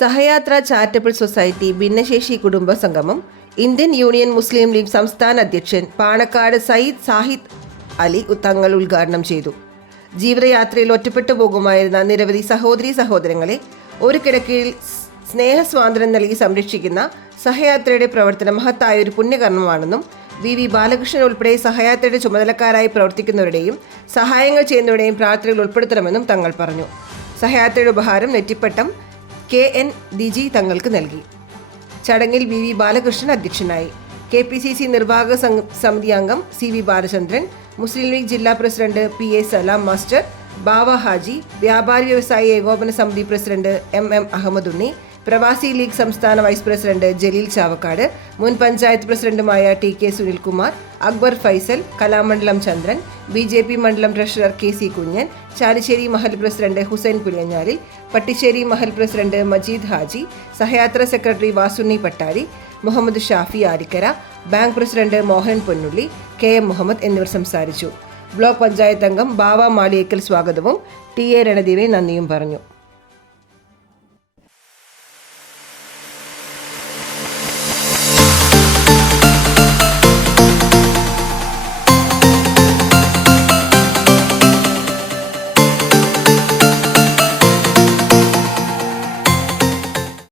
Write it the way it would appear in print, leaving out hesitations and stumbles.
സഹയാത്ര charitable society ഭിന്നശേഷി കുടുംബ സംഗമം ഇന്ത്യൻ യൂണിയൻ മുസ്ലിം ലീഗ് സംസ്ഥാന അധ്യക്ഷൻ പാണക്കാട് സയ്യിദ് സാഹിദ് അലി തങ്ങൾ ഉദ്ഘാടനം ചെയ്തു. ജീവിതയാത്രയിൽ ഒറ്റപ്പെട്ടു പോകുമായിരുന്ന നിരവധി സഹോദരങ്ങളെ ഒരു കിടക്കയിൽ സ്നേഹസ്വാതന്ത്ര്യം നൽകി സംരക്ഷിക്കുന്ന സഹയാത്രയുടെ പ്രവർത്തനം മഹത്തായ ഒരു പുണ്യകർമ്മമാണെന്നും വി ബാലകൃഷ്ണൻ ഉൾപ്പെടെ സഹയാത്രയുടെ ചുമതലക്കാരായി പ്രവർത്തിക്കുന്നവരുടെയും സഹായങ്ങൾ ചെയ്യുന്നവരുടെയും പ്രാർത്ഥനകൾ ഉൾപ്പെടുത്തണമെന്നും തങ്ങൾ പറഞ്ഞു. സഹയാത്രയുടെ ഉപഹാരം നെറ്റിപ്പട്ടം KN ദിജി തങ്ങൾക്ക് നൽകി. ചടങ്ങിൽ വി ബാലകൃഷ്ണൻ അധ്യക്ഷനായി. KPCC നിർവാഹക സമിതി അംഗം CV ബാലചന്ദ്രൻ, മുസ്ലിം ലീഗ് ജില്ലാ പ്രസിഡന്റ് PA സലാം മാസ്റ്റർ, ബാവ ഹാജി, വ്യാപാരി വ്യവസായി ഏകോപന സമിതി പ്രസിഡന്റ് MM അഹമ്മദ് ഉണ്ണി, പ്രവാസി ലീഗ് സംസ്ഥാന വൈസ് പ്രസിഡന്റ് ജലീൽ ചാവക്കാട്, മുൻ പഞ്ചായത്ത് പ്രസിഡന്റുമായ TK സുനിൽകുമാർ, അക്ബർ ഫൈസൽ, കലാമണ്ഡലം ചന്ദ്രൻ, BJP മണ്ഡലം ട്രഷറർ KC കുഞ്ഞൻ, ചാലിശ്ശേരി മഹൽ പ്രസിഡന്റ് ഹുസൈൻ പുലിയഞ്ഞാലിൽ, പട്ടിശ്ശേരി മഹൽ president Majeed Haji, Sahayatra secretary Vasunni Pattari, Muhammad Shafi Arikkara, bank president Mohan Ponnulli, KM Muhammad എന്നിവർ സംസാരിച്ചു. ബ്ലോക്ക് പഞ്ചായത്ത് അംഗം ബാവ മാളിയേക്കൽ സ്വാഗതവും TA രണദീവെ നന്ദിയും പറഞ്ഞു.